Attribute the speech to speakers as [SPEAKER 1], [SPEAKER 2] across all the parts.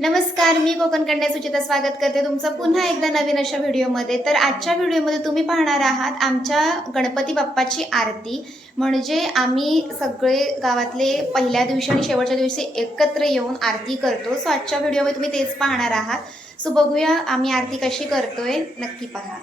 [SPEAKER 1] नमस्कार मी कोकण कन्या सुचिता स्वागत करते तुमचं पुन्हा एकदा नवीन अशा व्हिडिओमध्ये. तर आजच्या व्हिडिओमध्ये तुम्ही पाहणार आहात आमच्या गणपती बाप्पाची आरती. म्हणजे आम्ही सगळे गावातले पहिल्या दिवशी आणि शेवटच्या दिवशी एकत्र येऊन आरती करतो. सो आजच्या व्हिडिओमध्ये तुम्ही तेच पाहणार आहात. सो बघूया आम्ही आरती कशी करतोय. नक्की पहा.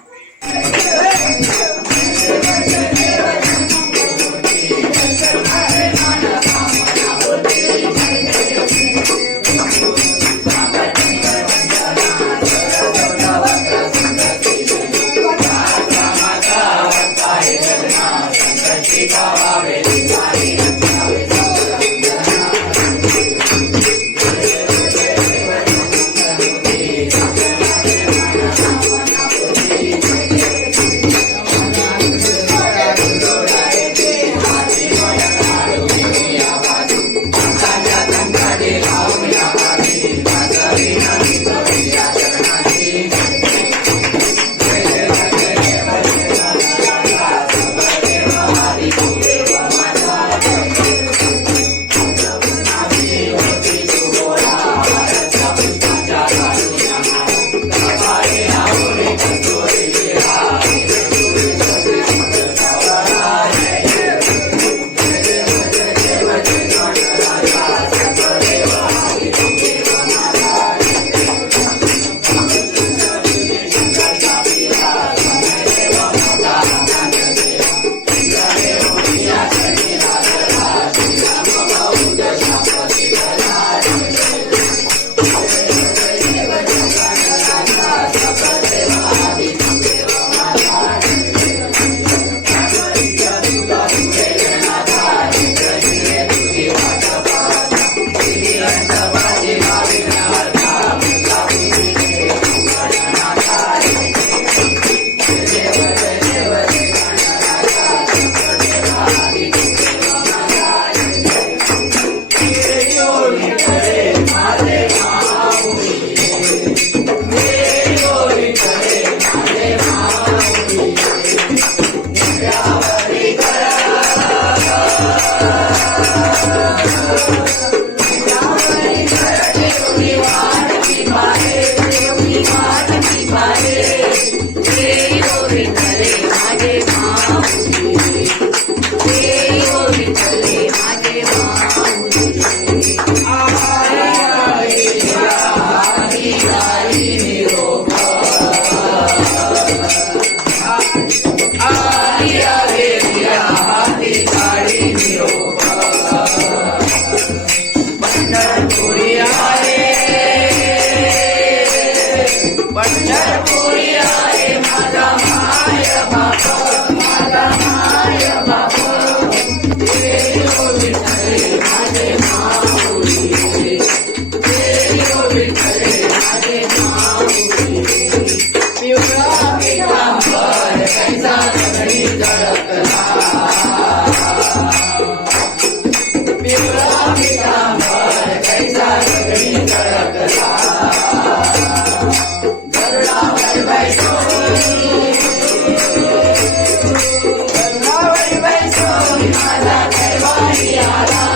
[SPEAKER 2] असो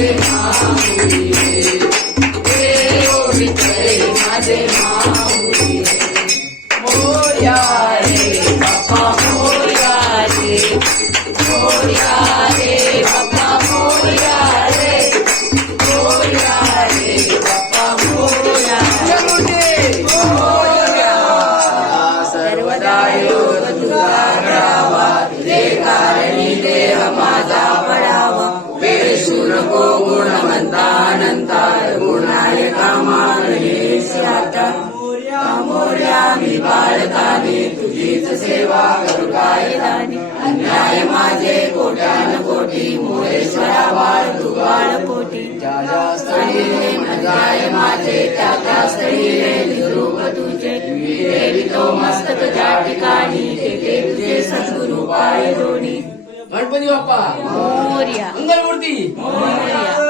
[SPEAKER 2] हे ओळखी बाळकाने तुझीच सेवा करू काय अन्याय माझे कोट्यान कोटी मोरेश्वरा बाळ तू बाळ पोटी. ज्या ज्या स्थळी जाय माझे त्या त्या स्थळी निरूप तुझे. ठेवितो मस्तक ज्या ठिकाणी तेथे तुझे सद्गुरु पाय दोन्ही
[SPEAKER 3] गणपती बाप्पा.
[SPEAKER 2] मोर्या.
[SPEAKER 3] मंगलमूर्ती.
[SPEAKER 2] मोर्या.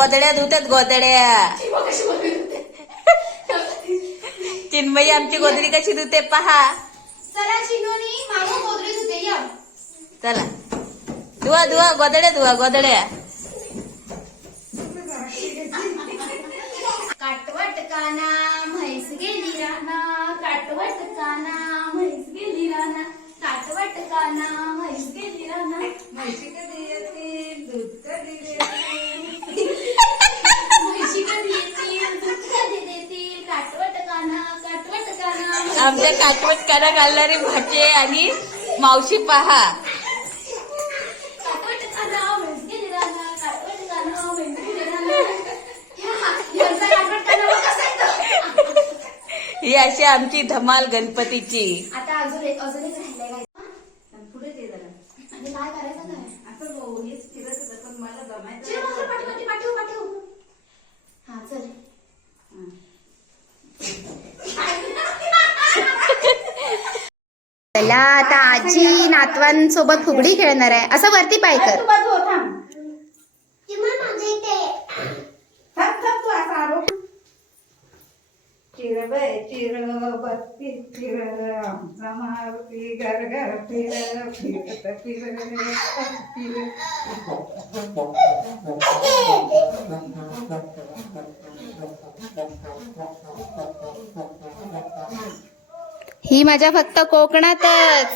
[SPEAKER 2] गोदड्या धुतात गोदड्या. चिन्मयी आमची गोदडी कशी धुते पहा.
[SPEAKER 1] चला धुते या.
[SPEAKER 2] चला. धुवा धुवा गोदड्या धुवा गोदड्या.
[SPEAKER 1] काटवट काना म्हैस गेली राना काटवट काना म्हैस गेली राना काटवट काना म्हैस गेली राना म्हैशी कधी येतील? दूध कधी
[SPEAKER 2] आमच्या काकवत काना घालणारी भाचे आणि मावशी पहा. ही अशी आमची धमाल गणपतीची.
[SPEAKER 1] आता अजून अजून एक राहिलंय काय
[SPEAKER 4] पुढे ते जरा
[SPEAKER 1] आणि काय करायचं काय
[SPEAKER 4] असं भाऊ हेच फिरत होतं पण मला जमायचं
[SPEAKER 1] चिर भाकर पाठव ती पाठव पाठव हा चल चला आता आजी नातवांसोबत फुगडी खेळणार आहे. असं वरती पाय कर.
[SPEAKER 4] हो,
[SPEAKER 1] माझ्या फक्त कोकणातच.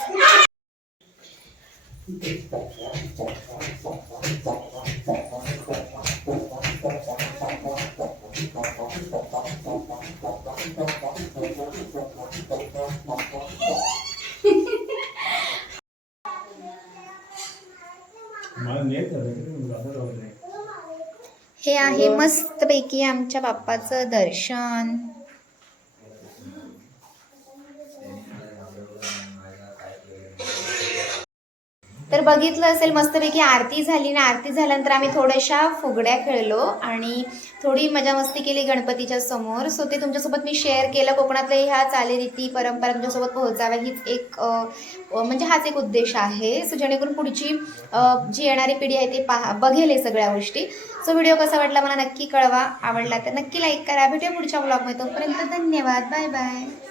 [SPEAKER 1] हे आहे मस्तपैकी आमच्या बाप्पाचं दर्शन. तर बघितलं असेल मस्तपैकी आरती झाली ना आरती झाल्यानंतर आम्ही थोड्याशा फुगड्या खेळलो आणि थोडी मजा मस्ती केली गणपतीच्या समोर. सो ते तुमच्यासोबत मी शेअर केलं. कोकणातल्या ह्या चालीरीती परंपरा तुमच्यासोबत पोहोचाव्या हीच एक म्हणजे हाच एक उद्देश आहे. सो जेणेकरून पुढची जी येणारी पिढी आहे ते पहा बघेल हे सगळ्या गोष्टी. सो व्हिडिओ कसा वाटला मला नक्की कळवा. आवडला तर नक्की लाईक करा. भेटूया पुढच्या ब्लॉगमध्ये तोपर्यंत धन्यवाद. Bye bye